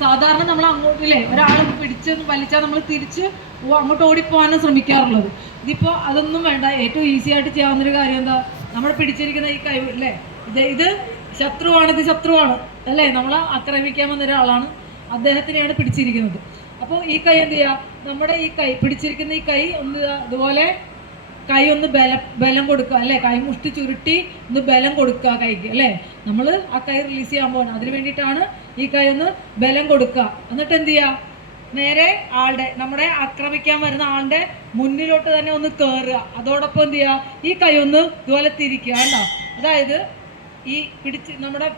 സാധാരണ നമ്മൾ അങ്ങോട്ടില്ലേ ഒരാൾ പിടിച്ച് വലിച്ചാൽ നമ്മൾ തിരിച്ച് അങ്ങോട്ട് ഓടിപ്പോകാനാണ് ശ്രമിക്കാറുള്ളത്. ഇതിപ്പോൾ അതൊന്നും വേണ്ട. ഏറ്റവും ഈസി ആയിട്ട് ചെയ്യാവുന്നൊരു കാര്യം എന്താ, നമ്മൾ പിടിച്ചിരിക്കുന്ന ഈ കൈ അല്ലേ, ഇത് ശത്രുവാണ്, ഇത് ശത്രുവാണ് അല്ലേ, നമ്മളെ ആക്രമിക്കാൻ വന്ന ഒരാളാണ്, അദ്ദേഹത്തിനെയാണ് പിടിച്ചിരിക്കുന്നത്. അപ്പോൾ ഈ കൈ എന്ത് ചെയ്യുക, നമ്മുടെ ഈ കൈ പിടിച്ചിരിക്കുന്ന ഈ കൈ ഒന്ന് ഇതുപോലെ കൈ ഒന്ന് ബലം കൊടുക്കുക അല്ലേ, കൈ മുഷ്ടി ചുരുട്ടി ഒന്ന് ബലം കൊടുക്കുക കൈക്ക് അല്ലേ. നമ്മൾ ആ കൈ റിലീസ് ചെയ്യാൻ പോകണം, അതിന് വേണ്ടിയിട്ടാണ് ഈ കൈ ഒന്ന് ബലം കൊടുക്കുക. എന്നിട്ട് എന്ത് ചെയ്യുക, നേരെ നമ്മുടെ ആക്രമിക്കാൻ വരുന്ന ആളുടെ മുന്നിലോട്ട് തന്നെ ഒന്ന് കയറുക. അതോടൊപ്പം എന്ത് ചെയ്യുക, ഈ കൈ ഒന്ന് ഇതുപോലെ തിരിക്കുക കണ്ടോ. അതായത് ഈ നമ്മുടെ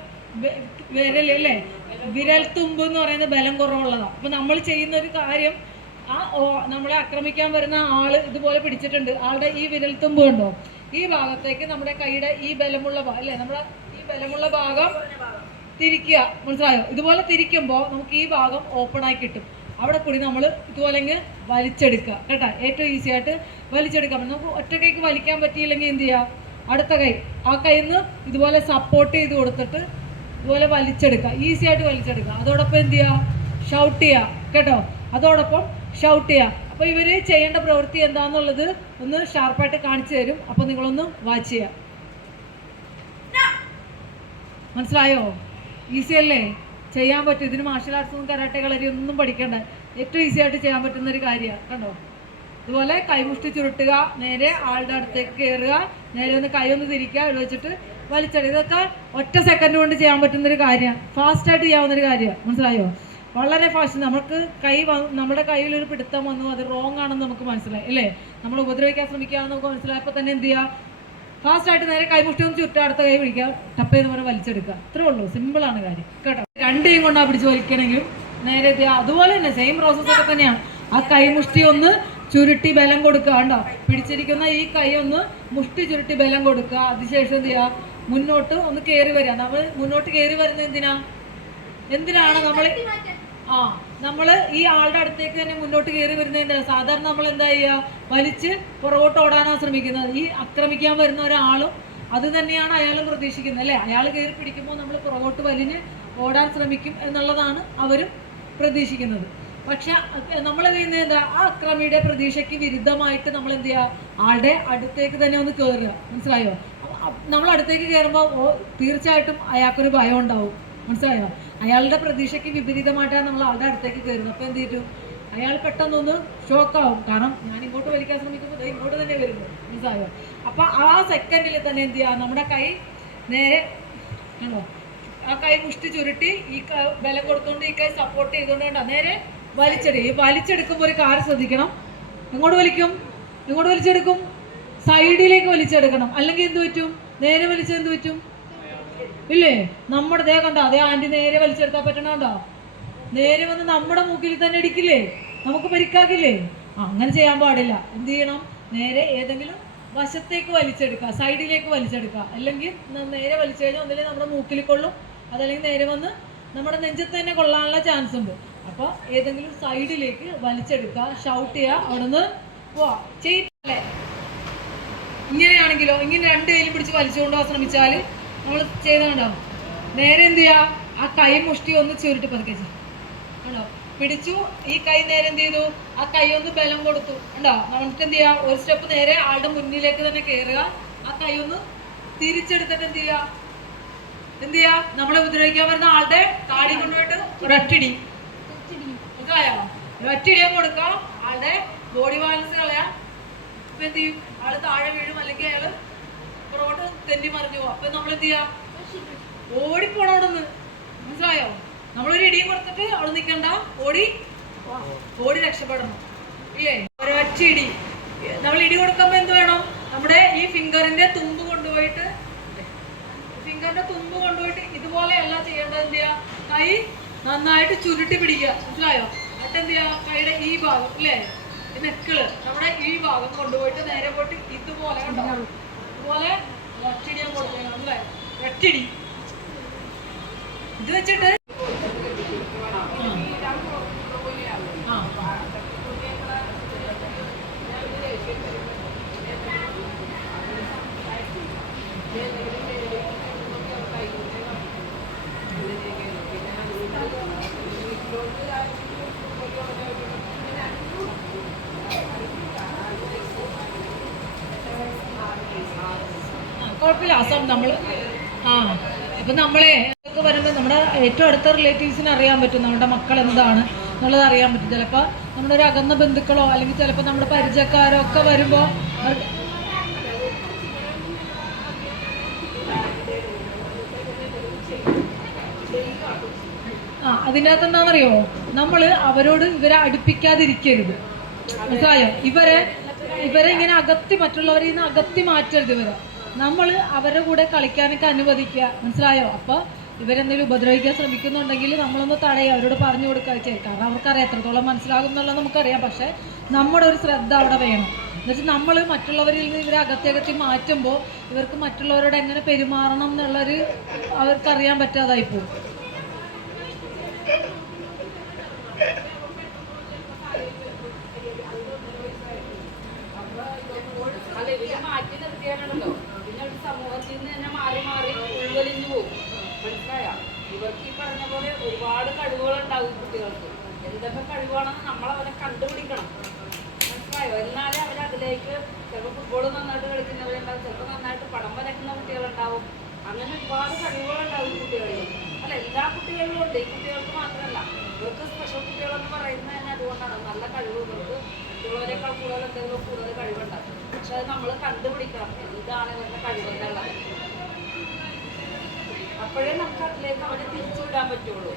വിരലല്ലേ, വിരൽ തുമ്പ് എന്ന് പറയുന്ന ബലം കുറവുള്ളതാണ്. അപ്പം നമ്മൾ ചെയ്യുന്ന ഒരു കാര്യം, നമ്മളെ ആക്രമിക്കാൻ വരുന്ന ആള് ഇതുപോലെ പിടിച്ചിട്ടുണ്ട്, ആളുടെ ഈ വിരൽ തുമ്പ് കണ്ടോ, ഈ ഭാഗത്തേക്ക് നമ്മുടെ കൈയുടെ ഈ ബലമുള്ള അല്ലേ, നമ്മുടെ ഈ ബലമുള്ള ഭാഗം തിരിക്കുക. മനസ്സിലായോ? ഇതുപോലെ തിരിക്കുമ്പോൾ നമുക്ക് ഈ ഭാഗം ഓപ്പൺ ആയി കിട്ടും. അവിടെ കൂടി നമ്മൾ ഇതുപോലെ വലിച്ചെടുക്കുക കേട്ടോ. ഏറ്റവും ഈസി ആയിട്ട് വലിച്ചെടുക്കാൻ പറ്റും. നമുക്ക് ഒറ്റ കൈക്ക് വലിക്കാൻ പറ്റിയില്ലെങ്കിൽ എന്ത് ചെയ്യുക, അടുത്ത കൈ ആ കൈയിൽ നിന്ന് ഇതുപോലെ സപ്പോർട്ട് ചെയ്ത് കൊടുത്തിട്ട് ഇതുപോലെ വലിച്ചെടുക്കുക, ഈസി ആയിട്ട് വലിച്ചെടുക്കുക. അതോടൊപ്പം എന്ത് ചെയ്യുക, ഷൗട്ട് ചെയ്യുക കേട്ടോ. അതോടൊപ്പം ഷൗട്ട് ചെയ്യുക. അപ്പോൾ ഇവർ ചെയ്യേണ്ട പ്രവൃത്തി എന്താണെന്നുള്ളത് ഒന്ന് ഷാർപ്പായിട്ട് കാണിച്ചു തരും. അപ്പോൾ നിങ്ങളൊന്ന് വാച്ച് ചെയ്യുക. മനസ്സിലായോ? ഈസി അല്ലേ, ചെയ്യാൻ പറ്റും. ഇതിന് മാർഷൽ ആർട്സും കരാട്ടെ കളരി ഒന്നും പഠിക്കേണ്ട, ഏറ്റവും ഈസി ആയിട്ട് ചെയ്യാൻ പറ്റുന്ന ഒരു കാര്യമാണ് കണ്ടോ. ഇതുപോലെ കൈമുഷ്ടി ചുരുട്ടുക, നേരെ ആളുടെ അടുത്തേക്ക് കയറുക, നേരെ ഒന്ന് കൈ ഒന്ന് തിരിക്കുക, ഇവിടെ വെച്ചിട്ട് വലിച്ചെടുക്കുക. ഇതൊക്കെ ഒറ്റ സെക്കൻഡ് കൊണ്ട് ചെയ്യാൻ പറ്റുന്നൊരു കാര്യമാണ്, ഫാസ്റ്റായിട്ട് ചെയ്യാവുന്നൊരു കാര്യമാണ്. മനസ്സിലായോ? വളരെ ഫാസ്റ്റ്. നമുക്ക് നമ്മുടെ കയ്യിലൊരു പിടുത്തം വന്നു, അത് റോങ് ആണെന്ന് നമുക്ക് മനസ്സിലായി അല്ലേ, നമ്മൾ ഉപദ്രവിക്കാൻ ശ്രമിക്കുകയാണെന്ന് നമുക്ക് മനസ്സിലായപ്പോൾ തന്നെ എന്ത് ചെയ്യുക, ഫാസ്റ്റായിട്ട് നേരെ കൈമുഷ്ടി ഒന്ന് ചുറ്റുക, അടുത്ത കൈ പിടിക്കുക, ടപ്പ് ചെയ്ത് പറഞ്ഞ് വലിച്ചെടുക്കുക. അത്രേ ഉള്ളൂ, സിമ്പിളാണ് കാര്യം കേട്ടോ. രണ്ടേയും കൊണ്ടാണ് പിടിച്ച് വലിക്കണമെങ്കിലും നേരെ അതുപോലെ തന്നെ സെയിം പ്രോസസ്സൊക്കെ തന്നെയാണ്. ആ കൈമുഷ്ടി ഒന്ന് ചുരുട്ടി ബലം കൊടുക്കുക കണ്ടോ, പിടിച്ചിരിക്കുന്ന ഈ കൈ ഒന്ന് മുഷ്ടി ചുരുട്ടി ബലം കൊടുക്കുക. അതിനുശേഷം എന്ത് ചെയ്യുക, മുന്നോട്ട് ഒന്ന് കയറി വരിക. നമ്മൾ മുന്നോട്ട് കയറി വരുന്നത് എന്തിനാണ് നമ്മൾ ഈ ആളുടെ അടുത്തേക്ക് തന്നെ മുന്നോട്ട് കയറി വരുന്നതിൻ്റെ സാധാരണ നമ്മൾ എന്താ ചെയ്യുക, വലിച്ച് പുറകോട്ട് ഓടാനാണ് ശ്രമിക്കുന്നത്. ഈ ആക്രമിക്കാൻ വരുന്ന ഒരാളും അത് തന്നെയാണ് അയാളും പ്രതീക്ഷിക്കുന്നത് അല്ലേ. അയാൾ കയറി പിടിക്കുമ്പോൾ നമ്മൾ പുറകോട്ട് വലിഞ്ഞ് ഓടാൻ ശ്രമിക്കും എന്നുള്ളതാണ് അവരും പ്രതീക്ഷിക്കുന്നത്. പക്ഷെ നമ്മൾ ചെയ്യുന്നത് എന്താ, ആ അക്രമിയുടെ പ്രതീക്ഷയ്ക്ക് വിരുദ്ധമായിട്ട് നമ്മൾ എന്ത് ചെയ്യുക, ആളുടെ അടുത്തേക്ക് തന്നെ ഒന്ന് കയറുക. മനസ്സിലായോ? നമ്മൾ അടുത്തേക്ക് കയറുമ്പോൾ തീർച്ചയായിട്ടും അയാൾക്കൊരു ഭയം ഉണ്ടാവും. മനസ്സിലായോ? അയാളുടെ പ്രതീക്ഷയ്ക്ക് വിപരീതമായിട്ടാണ് നമ്മൾ ആളുടെ അടുത്തേക്ക് കയറുന്നത്. അപ്പോൾ എന്ത് ചെയ്തു, അയാൾ പെട്ടെന്നൊന്ന് ഷോക്കാവും. കാരണം ഞാൻ ഇങ്ങോട്ട് വലിക്കാൻ ശ്രമിക്കുമ്പോൾ ഇങ്ങോട്ട് തന്നെ വരുന്നു. മനസ്സിലായോ? അപ്പം ആ സെക്കൻഡിൽ തന്നെ എന്ത് ചെയ്യുക, നമ്മുടെ കൈ നേരെ കണ്ടോ, ആ കൈ മുഷ്ടി ചുരുട്ടി ഈ ബലം കൊടുത്തുകൊണ്ട് ഈ കൈ സപ്പോർട്ട് ചെയ്തുകൊണ്ട് കണ്ടോ നേരെ വലിച്ചെടുക്കുമ്പോൾ ഒരു കാര്യം ശ്രദ്ധിക്കണം. എങ്ങോട്ട് വലിച്ചെടുക്കും, സൈഡിലേക്ക് വലിച്ചെടുക്കണം. അല്ലെങ്കിൽ എന്ത് പറ്റും, നേരെ വലിച്ചാൽ എന്ത് പറ്റും ഇല്ലേ, നമ്മുടെ ദേഹം കണ്ടോ, അതേ ആൻറ്റി നേരെ വലിച്ചെടുക്കാൻ പറ്റണോ, നേരെ വന്ന് നമ്മുടെ മൂക്കിൽ തന്നെ ഇടിക്കില്ലേ, നമുക്ക് പരിക്കാക്കില്ലേ. അങ്ങനെ ചെയ്യാൻ പാടില്ല. എന്ത് ചെയ്യണം, നേരെ ഏതെങ്കിലും വശത്തേക്ക് വലിച്ചെടുക്കുക, സൈഡിലേക്ക് വലിച്ചെടുക്കുക. അല്ലെങ്കിൽ നേരെ വലിച്ചു കഴിഞ്ഞാൽ ഒന്നില്ലെങ്കിൽ നമ്മുടെ മൂക്കിൽ കൊള്ളും, അതല്ലെങ്കിൽ നേരെ വന്ന് നമ്മുടെ നെഞ്ചത്ത് തന്നെ കൊള്ളാനുള്ള ചാൻസ് ഉണ്ട്. അപ്പോൾ ഏതെങ്കിലും സൈഡിലേക്ക് വലിച്ചെടുക്കുക, ഷൗട്ട് ചെയ്യുക, അവിടെ നിന്ന് പോവാ ചെയ്യില്ലേ. ഇങ്ങനെയാണെങ്കിലോ, ഇങ്ങനെ രണ്ട് കൈയിലും പിടിച്ച് വലിച്ചുകൊണ്ടുപോകാൻ ശ്രമിച്ചാൽ നമ്മൾ ചെയ്തുകൊണ്ടാവും. നേരെ എന്ത് ചെയ്യുക, ആ കൈ മുഷ്ടി ഒന്ന് ചുരുട്ടി പതുക്കെ ആണോ പിടിച്ചു. ഈ കൈ നേരെ എന്ത് ചെയ്തു, ആ കൈ ഒന്ന് ബലം കൊടുത്തു ഉണ്ടോ. നമുക്ക് എന്ത് ചെയ്യുക, ഒരു സ്റ്റെപ്പ് നേരെ ആളുടെ മുന്നിലേക്ക് തന്നെ കയറുക, ആ കൈ ഒന്ന് തിരിച്ചെടുത്തിട്ട് എന്ത് ചെയ്യുക, നമ്മളെ ഉപദ്രവിക്കാൻ വരുന്ന ആളുടെ താടി കൊണ്ടുപോയിട്ട് ഒരൊറ്റടി ഒറ്റടിയാൻ കൊടുക്കാം, ആളുടെ ബോഡി ബാലൻസ് കളയാം. ഇപ്പൊ എന്ത് ചെയ്യും, ആള് താഴെ വീഴും, അല്ലെങ്കിൽ അയാള് പുറകോട്ട് തെന്നി മറിഞ്ഞു പോകും. അപ്പൊ നമ്മൾ എന്ത് ചെയ്യാ, ഓടിപ്പോണം അവിടെ നിന്ന്. മനസ്സിലായോ? നമ്മളൊരു ഇടിയും കൊടുത്തിട്ട് അവിടെ നിൽക്കണ്ട, ഓടി രക്ഷപ്പെടണം ഇല്ലേ. ഒരൊറ്റ ഇടി നമ്മൾ ഇടി കൊടുക്കുമ്പോ എന്ത് വേണം, നമ്മുടെ ഈ ഫിംഗറിന്റെ തുമ്പ് കൊണ്ടുപോയിട്ട് ഇതുപോലെയല്ല ചെയ്യേണ്ടത്. എന്ത് ചെയ്യാ, കൈ നന്നായിട്ട് ചുരുട്ടി പിടിക്കുക. മനസ്സിലായോ? എന്നിട്ട് എന്ത് ചെയ്യാ, കൈയുടെ ഈ ഭാഗം ഇല്ലേ, നെക്കിള് നമ്മുടെ ഈ ഭാഗം കൊണ്ടുപോയിട്ട് നേരെ പോയിട്ട് ഇതുപോലെ കണ്ടോ, ഇതുപോലെ ഒറ്റടിയാൻ കൊടുക്കണം. അല്ലേ, ഒറ്റടി ഇത് വെച്ചിട്ട് മനസ്സിലാക്കാം നമ്മൾ. ആ അപ്പം നമ്മളെ ഒക്കെ വരുമ്പോൾ നമ്മുടെ ഏറ്റവും അടുത്ത റിലേറ്റീവ്സിന് അറിയാൻ പറ്റും നമ്മുടെ മക്കൾ എന്താണ് എന്നുള്ളത് അറിയാൻ പറ്റും. ചിലപ്പോൾ നമ്മുടെ ഒരു അകന്ന ബന്ധുക്കളോ അല്ലെങ്കിൽ ചിലപ്പോൾ നമ്മുടെ പരിചയക്കാരോ ഒക്കെ വരുമ്പോൾ അതിൻ്റെ അകത്ത് എന്താണെന്നറിയോ, നമ്മൾ അവരോട് ഇവരെ അടുപ്പിക്കാതിരിക്കരുത്. മനസ്സിലായോ? ഇവരെ ഇങ്ങനെ മറ്റുള്ളവരിൽ നിന്ന് അകത്തി മാറ്റരുത്. നമ്മൾ അവരുടെ കൂടെ കളിക്കാനൊക്കെ അനുവദിക്കുക. മനസ്സിലായോ? അപ്പോൾ ഇവരെന്തെങ്കിലും ഉപദ്രവിക്കാൻ ശ്രമിക്കുന്നുണ്ടെങ്കിൽ നമ്മളൊന്ന് തടയുക, അവരോട് പറഞ്ഞു കൊടുക്കുക ചെയ്യും. കാരണം അവർക്കറിയാം എത്രത്തോളം മനസ്സിലാകും എന്നുള്ളത് നമുക്കറിയാം. പക്ഷേ നമ്മുടെ ഒരു ശ്രദ്ധ അവിടെ വേണം. എന്നുവെച്ചാൽ നമ്മൾ മറ്റുള്ളവരിൽ നിന്ന് ഇവരെ അകത്തി മാറ്റുമ്പോൾ ഇവർക്ക് മറ്റുള്ളവരോട് എങ്ങനെ പെരുമാറണം എന്നുള്ളൊരു അവർക്കറിയാൻ പറ്റാതായിപ്പോകും. സമൂഹത്തിൽ നിന്ന് തന്നെ മാറി മാറി ഉൾവലിഞ്ഞു പോകും. മനസ്സിലായ? ഇവർക്ക് ഈ പറഞ്ഞ പോലെ ഒരുപാട് കഴിവുകളുണ്ടാവും കുട്ടികൾക്ക്. എന്തൊക്കെ കഴിവാണെന്ന് നമ്മളവരെ കണ്ടുപിടിക്കണം. മനസ്സിലായോ? എന്നാലേ അവരതിലേക്ക് ചിലപ്പോൾ ഫുട്ബോൾ നന്നായിട്ട് കളിക്കുന്നവരുണ്ടാവും, ചിലപ്പോൾ നന്നായിട്ട് പടം വരയ്ക്കുന്ന കുട്ടികളുണ്ടാവും. അങ്ങനെ ഒരുപാട് കഴിവുകളുണ്ടാവും ഈ കുട്ടികളിൽ. അല്ല, എല്ലാ കുട്ടികളിലും ഉണ്ട്, ഈ കുട്ടികൾക്ക് മാത്രമല്ല. ഇവർക്ക് സ്പെഷ്യൽ കുട്ടികളെന്ന് പറയുന്നത് തന്നെ അതുകൊണ്ടാണ്. നല്ല കഴിവ് ഇവർക്ക് മറ്റുള്ളവരെക്കാൾ കൂടുതൽ കഴിവുണ്ടാവും. പക്ഷെ അത് നമ്മൾ കണ്ടുപിടിക്കണം എന്താണ് ഇവരുടെ കഴിവെന്നുള്ളത്. അപ്പോഴേ നമുക്ക് അതിലേക്ക് അവരെ തിരിച്ചുവിടാൻ പറ്റുള്ളൂ.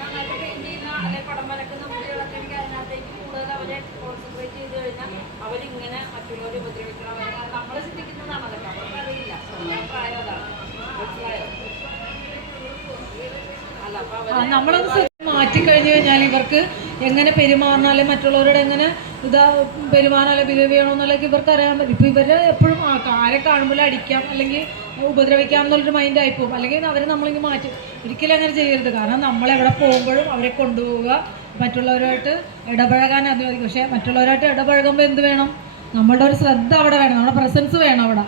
നന്നായിട്ട് പെയിന്റ് ചെയ്യുന്ന അല്ലെങ്കിൽ പടം വരക്കുന്ന കുട്ടികളൊക്കെ എനിക്ക് അതിനകത്തേക്ക് കൂടുതൽ അവരെ കോൺസെൻട്രേറ്റ് ചെയ്ത് കഴിഞ്ഞാൽ അവരിങ്ങനെ മറ്റുള്ളവരെ ഉപദ്രവിക്കണം. നമ്മൾ ചിന്തിക്കുന്നതാണ് അതൊക്കെ, അവർക്കറിയില്ല. പ്രായം അതാണ്. മനസ്സിലായോ? അല്ല, അപ്പൊ നമ്മളൊന്ന് മാറ്റിക്കഴിഞ്ഞു കഴിഞ്ഞാൽ ഇവർക്ക് എങ്ങനെ പെരുമാറണാലും മറ്റുള്ളവരോട് എങ്ങനെ പെരുമാറാനോ ബിഹേവ് ചെയ്യണമെന്നുള്ളതൊക്കെ ഇവർക്ക് അറിയാൻ പറ്റും. ഇപ്പോൾ ഇവർ എപ്പോഴും ആരെ കാണുമ്പോൾ അടിക്കാം അല്ലെങ്കിൽ ഉപദ്രവിക്കാം എന്നുള്ളൊരു മൈൻഡ് ആയിപ്പോകും. അല്ലെങ്കിൽ അവരെ നമ്മളിങ്ങനെ മാറ്റും. ഒരിക്കലും അങ്ങനെ ചെയ്യരുത്. കാരണം നമ്മളെവിടെ പോകുമ്പോഴും അവരെ കൊണ്ടുപോവുക, മറ്റുള്ളവരുമായിട്ട് ഇടപഴകാൻ അനുവദിക്കും. പക്ഷേ മറ്റുള്ളവരായിട്ട് ഇടപഴകുമ്പോൾ എന്ത് വേണം? നമ്മളുടെ ഒരു ശ്രദ്ധ അവിടെ വേണം, നമ്മുടെ പ്രസൻസ് വേണം അവിടെ.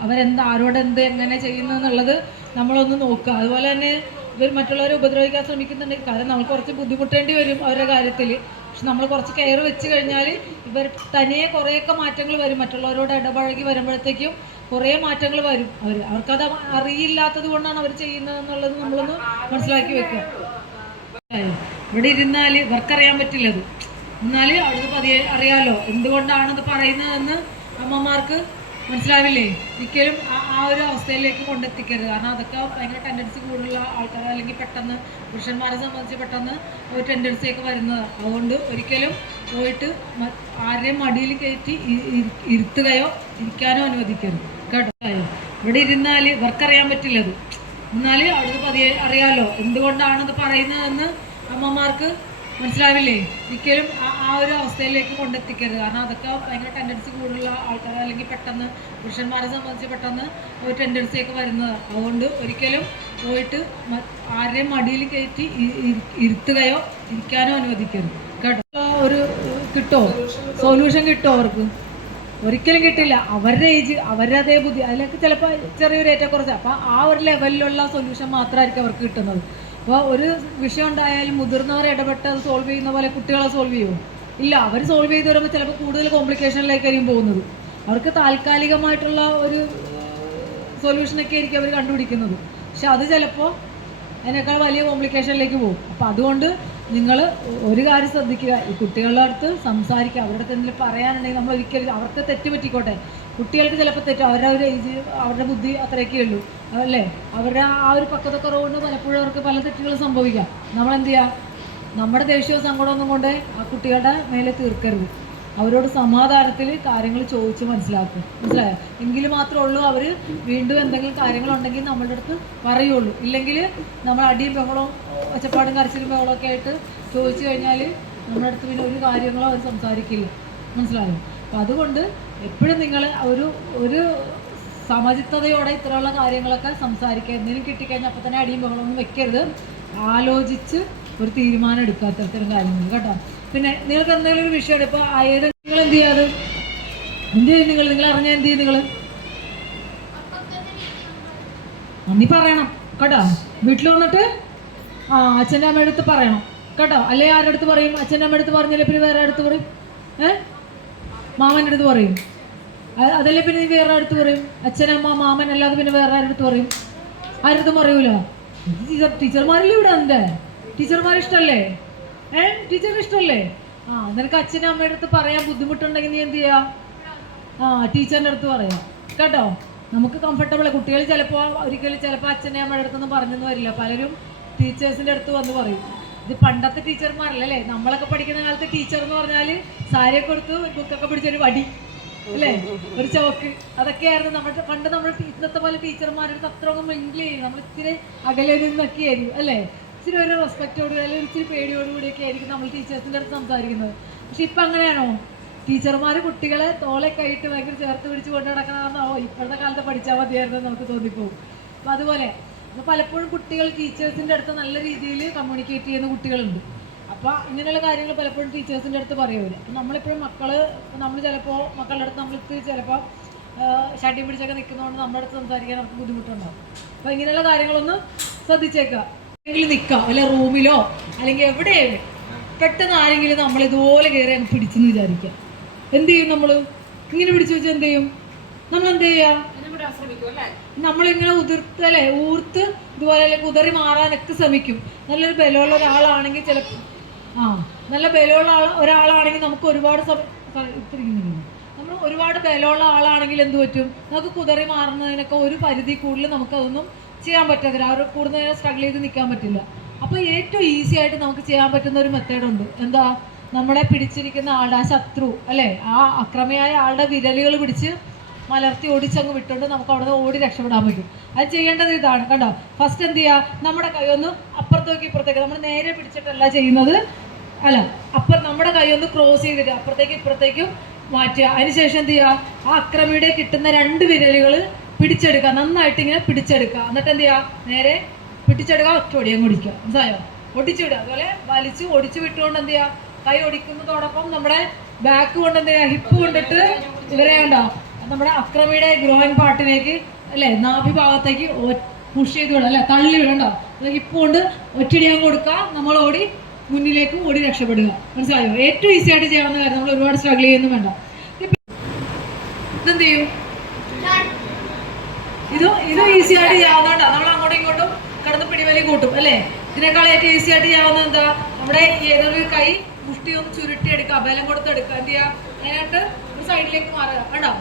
ആരോട് എങ്ങനെ ചെയ്യുന്നു എന്നുള്ളത് നമ്മളൊന്ന് നോക്കുക. അതുപോലെ തന്നെ ഇവർ മറ്റുള്ളവരെ ഉപദ്രവിക്കാൻ ശ്രമിക്കുന്നുണ്ടെങ്കിൽ, കാരണം നമ്മൾ കുറച്ച് ബുദ്ധിമുട്ടേണ്ടി വരും അവരുടെ കാര്യത്തിൽ. പക്ഷെ നമ്മൾ കുറച്ച് കെയർ വെച്ച് കഴിഞ്ഞാൽ ഇവർ തനിയെ കുറേയൊക്കെ മാറ്റങ്ങൾ വരും. മറ്റുള്ളവരോട് ഇടപഴകി വരുമ്പോഴത്തേക്കും കുറേ മാറ്റങ്ങൾ വരും. അവർക്കത് അറിയില്ലാത്തത് കൊണ്ടാണ് അവർ ചെയ്യുന്നത് എന്നുള്ളത് നമ്മളൊന്ന് മനസ്സിലാക്കി വെക്കുക. ഇവിടെ ഇരുന്നാൽ ഇവർക്കറിയാൻ പറ്റില്ലത്. എന്നാൽ അവിടുന്ന് പതിയെ അറിയാമല്ലോ എന്തുകൊണ്ടാണത് പറയുന്നതെന്ന് അമ്മമാർക്ക് മനസ്സിലാവില്ലേ? ഒരിക്കലും ആ ഒരു അവസ്ഥയിലേക്ക് കൊണ്ടെത്തിക്കരുത്. കാരണം അതൊക്കെ ഭയങ്കര ടെൻഡൻസി കൂടുതലുള്ള ആൾക്കാർ, അല്ലെങ്കിൽ പെട്ടെന്ന് പുരുഷന്മാരെ സംബന്ധിച്ച് പെട്ടെന്ന് ഒരു ടെൻഡൻസിയൊക്കെ വരുന്നത്. അതുകൊണ്ട് ഒരിക്കലും പോയിട്ട് ആരുടെയും മടിയിൽ കയറ്റി ഇരുത്തുകയോ ഇരിക്കാനോ അനുവദിക്കരുത് കേട്ടോ. ഇവിടെ ഇരുന്നാൽ ഇവർക്കറിയാൻ പറ്റില്ലത്. എന്നാൽ അവിടുന്ന് പതിയെ അറിയാമല്ലോ എന്തുകൊണ്ടാണത് പറയുന്നതെന്ന് അമ്മമാർക്ക് മനസ്സിലാവില്ലേ? ഒരിക്കലും ആ ഒരു അവസ്ഥയിലേക്ക് കൊണ്ടെത്തിക്കരുത്. കാരണം അതൊക്കെ ഭയങ്കര ടെൻഡൻസി കൂടുതലുള്ള ആൾക്കാർ, അല്ലെങ്കിൽ പെട്ടെന്ന് പുരുഷന്മാരെ സംബന്ധിച്ച് പെട്ടെന്ന് ഒരു ടെൻഡൻസിയൊക്കെ വരുന്നത്. അതുകൊണ്ട് ഒരിക്കലും പോയിട്ട് ആരുടെയും മടിയിൽ കയറ്റി ഇരുത്തുകയോ ഇരിക്കാനോ അനുവദിക്കരുത് കേട്ടോ. ഒരു സൊല്യൂഷൻ കിട്ടുമോ അവർക്ക്? ഒരിക്കലും കിട്ടില്ല. അവരുടെ ഏജ്, അവരുടെ അതേ ബുദ്ധി, അതിലേക്ക് ചിലപ്പോൾ ചെറിയൊരു ഏറ്റക്കുറച്ച്. അപ്പോൾ ആ ഒരു ലെവലിലുള്ള സൊല്യൂഷൻ മാത്രമായിരിക്കും അവർക്ക് കിട്ടുന്നത്. അപ്പോൾ ഒരു വിഷയം ഉണ്ടായാലും മുതിർന്നവർ ഇടപെട്ട് അത് സോൾവ് ചെയ്യുന്ന പോലെ കുട്ടികളെ സോൾവ് ചെയ്യുമോ? ഇല്ല. അവർ സോൾവ് ചെയ്ത് വരുമ്പോൾ ചിലപ്പോൾ കൂടുതൽ കോംപ്ലിക്കേഷനിലേക്കായിരിക്കും പോകുന്നത്. അവർക്ക് താൽക്കാലികമായിട്ടുള്ള ഒരു സൊല്യൂഷനൊക്കെ ആയിരിക്കും അവർ കണ്ടുപിടിക്കുന്നത്. പക്ഷെ അത് ചിലപ്പോൾ അതിനേക്കാൾ വലിയ കോംപ്ലിക്കേഷനിലേക്ക് പോകും. അപ്പോൾ അതുകൊണ്ട് നിങ്ങൾ ഒരു കാര്യം ശ്രദ്ധിക്കുക, ഈ കുട്ടികളുടെ അടുത്ത് സംസാരിക്കുക. അവരുടെ അടുത്ത് എന്തെങ്കിലും പറയാനുണ്ടെങ്കിൽ നമ്മൾ ഒരിക്കലും അവർക്ക് തെറ്റ് പറ്റിക്കോട്ടെ. കുട്ടികൾക്ക് ചിലപ്പോൾ തെറ്റും, അവരുടെ ഒരു ഏജ്, അവരുടെ ബുദ്ധി അത്രയൊക്കെ ഉള്ളൂ അല്ലേ. അവരുടെ ആ ഒരു പക്വതക്കുറവ് കൊണ്ട് പലപ്പോഴും അവർക്ക് പല തെറ്റുകളും സംഭവിക്കാം. നമ്മളെന്ത് ചെയ്യുക? നമ്മുടെ ദേഷ്യവും സങ്കടമൊന്നും കൊണ്ട് ആ കുട്ടികളുടെ മേലെ തീർക്കരുത്. അവരോട് സമാധാനത്തിൽ കാര്യങ്ങൾ ചോദിച്ച് മനസ്സിലാക്കും. മനസ്സിലായോ? എങ്കിൽ മാത്രമേ ഉള്ളൂ അവർ വീണ്ടും എന്തെങ്കിലും കാര്യങ്ങളുണ്ടെങ്കിൽ നമ്മളുടെ അടുത്ത് പറയുള്ളൂ. ഇല്ലെങ്കിൽ നമ്മൾ അടിയും ബഹളവും ഒച്ചപ്പാടും കരച്ചിലും ബഹളമൊക്കെ ആയിട്ട് ചോദിച്ചു കഴിഞ്ഞാൽ നമ്മുടെ അടുത്ത് പിന്നെ ഒരു കാര്യങ്ങളോ അവർ സംസാരിക്കില്ല. മനസ്സിലായോ? അപ്പം അതുകൊണ്ട് എപ്പോഴും നിങ്ങൾ ഒരു സമചിത്തതയോടെ ഇത്തരമുള്ള കാര്യങ്ങളൊക്കെ സംസാരിക്കുക. എന്തെങ്കിലും കിട്ടിക്കഴിഞ്ഞാൽ അപ്പം തന്നെ അടിയും ബഹളമൊന്നും വെക്കരുത്. ആലോചിച്ച് ഒരു തീരുമാനം എടുക്കുക അത്തരത്തിലും കാര്യങ്ങൾ കേട്ടോ. പിന്നെ നിങ്ങൾക്ക് എന്തെങ്കിലും ഒരു വിഷയം ഇപ്പോൾ നിങ്ങൾ എന്ത് ചെയ്യാതെ എന്ത് ചെയ്യും? നിങ്ങൾ അറിഞ്ഞാൽ എന്ത് ചെയ്യും? നിങ്ങൾ നന്ദി പറയണം കേട്ടോ. വീട്ടിൽ വന്നിട്ട് അച്ഛൻ്റെ അമ്മയുടെ അടുത്ത് പറയണം കേട്ടോ. അല്ലെ ആരുടെ അടുത്ത് പറയും? അച്ഛൻ്റെ അമ്മയുടെ അടുത്ത് പറഞ്ഞില്ല പിന്നെ വേറെ അടുത്ത് പറയും? മാമൻ്റെ അടുത്ത് പറയും. അതല്ലേ പിന്നെ നീ വേറെ അടുത്ത് പറയും, അച്ഛനമ്മ മാമൻ അല്ലാതെ പിന്നെ വേറെ ആരുടെ പറയും? ആരടുത്തും പറയൂലോ. ടീച്ചർമാരില്ലേ ഇവിടെ ഉണ്ട്, ടീച്ചർമാർ ഇഷ്ടമല്ലേ? ടീച്ചറിന് ഇഷ്ടമല്ലേ? നിനക്ക് അച്ഛനും അമ്മയുടെ അടുത്ത് പറയാൻ ബുദ്ധിമുട്ടുണ്ടെങ്കിൽ നീ എന്ത് ചെയ്യാ? ടീച്ചറിൻ്റെ അടുത്ത് പറയാം കേട്ടോ. നമുക്ക് കംഫർട്ടബിൾ. കുട്ടികൾ ചിലപ്പോൾ ഒരിക്കലും ചിലപ്പോൾ അച്ഛനെ അമ്മയുടെ അടുത്തൊന്നും പറഞ്ഞെന്ന് വരില്ല, പലരും ടീച്ചേഴ്സിൻ്റെ അടുത്ത് വന്ന് പറയും. ഇത് പണ്ടത്തെ ടീച്ചർമാരല്ലേ, നമ്മളൊക്കെ പഠിക്കുന്ന കാലത്ത് ടീച്ചർ എന്ന് പറഞ്ഞാൽ സാരിയൊക്കെ കൊടുത്ത് ബുക്കൊക്കെ പിടിച്ചൊരു വടി അല്ലേ, ഒരു ചോക്ക്, അതൊക്കെയായിരുന്നു നമ്മുടെ പണ്ട്. നമ്മൾ ഇന്നത്തെ പോലെ ടീച്ചർമാരുടെ അത്രയൊന്നും മിങ്കിൾ ചെയ്യും, നമ്മൾ ഇച്ചിരി അകലെ നിന്നൊക്കെ ആയിരുന്നു അല്ലേ, ഇച്ചിരി ഒരു റെസ്പെക്റ്റോട് അല്ലെങ്കിൽ ഇച്ചിരി പേടിയോടുകൂടിയൊക്കെ ആയിരിക്കും നമ്മൾ ടീച്ചേഴ്സിൻ്റെ അടുത്ത് സംസാരിക്കുന്നത്. പക്ഷെ ഇപ്പം അങ്ങനെയാണോ? ടീച്ചർമാർ കുട്ടികളെ തോളെ കൈയിട്ട് ഭയങ്കര ചേർത്ത് പിടിച്ച് കൊണ്ട് നടക്കണമെന്നോ ഇപ്പോഴത്തെ കാലത്ത് പഠിച്ചാൽ മതിയായിരുന്നു നമുക്ക് തോന്നിപ്പോകും. അപ്പം അതുപോലെ അപ്പോൾ പലപ്പോഴും കുട്ടികൾ ടീച്ചേഴ്സിൻ്റെ അടുത്ത് നല്ല രീതിയിൽ കമ്മ്യൂണിക്കേറ്റ് ചെയ്യുന്ന കുട്ടികളുണ്ട്. അപ്പോൾ ഇങ്ങനെയുള്ള കാര്യങ്ങൾ പലപ്പോഴും ടീച്ചേഴ്സിൻ്റെ അടുത്ത് പറയുമല്ലോ. അപ്പം നമ്മളിപ്പോഴും നമ്മൾ ചിലപ്പോൾ മക്കളുടെ അടുത്ത് നമ്മളിത്തിരി ചിലപ്പോൾ ഷാട്ടിയും പിടിച്ചൊക്കെ നിൽക്കുന്നതുകൊണ്ട് നമ്മുടെ അടുത്ത് സംസാരിക്കാൻ നമുക്ക് ബുദ്ധിമുട്ടുണ്ടാകും. അപ്പോൾ ഇങ്ങനെയുള്ള കാര്യങ്ങളൊന്ന് ശ്രദ്ധിച്ചേക്കുക. എങ്കിലും നിൽക്കാം അല്ലെ റൂമിലോ അല്ലെങ്കിൽ എവിടെയെങ്കിലും പെട്ടെന്ന് ആരെങ്കിലും നമ്മൾ ഇതുപോലെ കയറി അങ്ങ് പിടിച്ചെന്ന് വിചാരിക്കുക, എന്ത് ചെയ്യും? നമ്മൾ ഇങ്ങനെ പിടിച്ചു വെച്ചാൽ എന്ത് ചെയ്യും? നമ്മൾ എന്ത് ചെയ്യുക? നമ്മളിങ്ങനെ ഉതിർത്തല്ലേ ഊർത്ത് ഇതുപോലെ അല്ലെങ്കിൽ ഉതറി മാറാനൊക്കെ ശ്രമിക്കും. നല്ലൊരു ബലമുള്ള ഒരാളാണെങ്കിൽ ചിലപ്പോൾ നല്ല ബലമുള്ള ഒരാളാണെങ്കിൽ നമുക്ക് ഒരുപാട് നമ്മൾ ഒരുപാട് ബലമുള്ള ആളാണെങ്കിൽ എന്ത് പറ്റും? നമുക്ക് കുതറി മാറുന്നതിനൊക്കെ ഒരു പരിധി കൂടുതൽ നമുക്കതൊന്നും ചെയ്യാൻ പറ്റാത്തില്ല, അവർ കൂടുതൽ നേരം സ്ട്രഗിൾ ചെയ്ത് നിൽക്കാൻ പറ്റില്ല. അപ്പോൾ ഏറ്റവും ഈസി ആയിട്ട് നമുക്ക് ചെയ്യാൻ പറ്റുന്ന ഒരു മെത്തേഡുണ്ട്. എന്താ? നമ്മളെ പിടിച്ചിരിക്കുന്ന ആളുടെ ആ ശത്രു അല്ലേ, ആ അക്രമിയായ ആളുടെ വിരലുകൾ പിടിച്ച് മലർത്തി ഓടിച്ചങ്ങ് വിട്ടുകൊണ്ട് നമുക്ക് അവിടെ നിന്ന് ഓടി രക്ഷപ്പെടാൻ പറ്റും. അത് ചെയ്യേണ്ടത് ഇതാണ് കണ്ടോ. ഫസ്റ്റ് എന്ത് ചെയ്യുക? നമ്മുടെ കൈ ഒന്ന് അപ്പുറത്തേക്ക് ഇപ്പുറത്തേക്ക്, നമ്മൾ നേരെ പിടിച്ചിട്ടല്ല ചെയ്യുന്നത്, അല്ല നമ്മുടെ കൈ ഒന്ന് ക്രോസ് ചെയ്തിട്ട് അപ്പുറത്തേക്ക് ഇപ്പുറത്തേക്കും മാറ്റുക. അതിനുശേഷം എന്ത് ചെയ്യുക? ആ അക്രമിയുടെ കിട്ടുന്ന 2 വിരലുകൾ പിടിച്ചെടുക്കുക, നന്നായിട്ട് ഇങ്ങനെ പിടിച്ചെടുക്കുക. എന്നിട്ട് എന്ത് ചെയ്യുക? നേരെ പിടിച്ചെടുക്കുക, ഒറ്റ ഒടിയും കുടിക്കുക. മനസ്സിലായോ? ഒടിച്ചു വിടുക. അതുപോലെ വലിച്ച് ഒടിച്ചു വിട്ടുകൊണ്ട് എന്ത് ചെയ്യുക? കൈ ഒടിക്കുന്നതോടൊപ്പം നമ്മുടെ ബാക്ക് കൊണ്ട് എന്ത് ചെയ്യുക? ഹിപ്പ് കൊണ്ടിട്ട് ഇവരെ ഉണ്ടോ നമ്മുടെ അക്രമിയുടെ ഗ്രോയിൻ പാർട്ടിലേക്ക് അല്ലേ, നാഭി ഭാഗത്തേക്ക് പുഷ് ചെയ്ത് വിടാം അല്ലേ, തള്ളി വിടണ്ടോ. ഹിപ്പ് കൊണ്ട് ഒറ്റടിയാൻ കൊടുക്കുക, നമ്മൾ ഓടി മുന്നിലേക്ക് ഓടി രക്ഷപ്പെടുക. മനസ്സിലായോ? ഏറ്റവും ഈസി ആയിട്ട് ചെയ്യാവുന്ന കാര്യം, നമ്മൾ ഒരുപാട് സ്ട്രഗിൾ ചെയ്യുന്നു വേണ്ട. ഇതെന്ത് ചെയ്യും? ഇത് ഈസി ആയിട്ട് ചെയ്യാവുന്നതാ. നമ്മൾ അങ്ങോട്ടും ഇങ്ങോട്ടും കടന്ന് പിടിവലി കൂട്ടും അല്ലേ. ഇതിനേക്കാൾ ഏറ്റവും ഈസി ആയിട്ട് ചെയ്യാവുന്നത് എന്താ? നമ്മുടെ ഏതൊരു കൈ മുഷ്ടി ഒന്ന് ചുരുട്ടി എടുക്കുക, ബലം കൊടുത്തെടുക്കുക. എന്ത് ചെയ്യുക? അതിനായിട്ട് ഒരു സൈഡിലേക്ക് മാറുക. കണ്ടോ?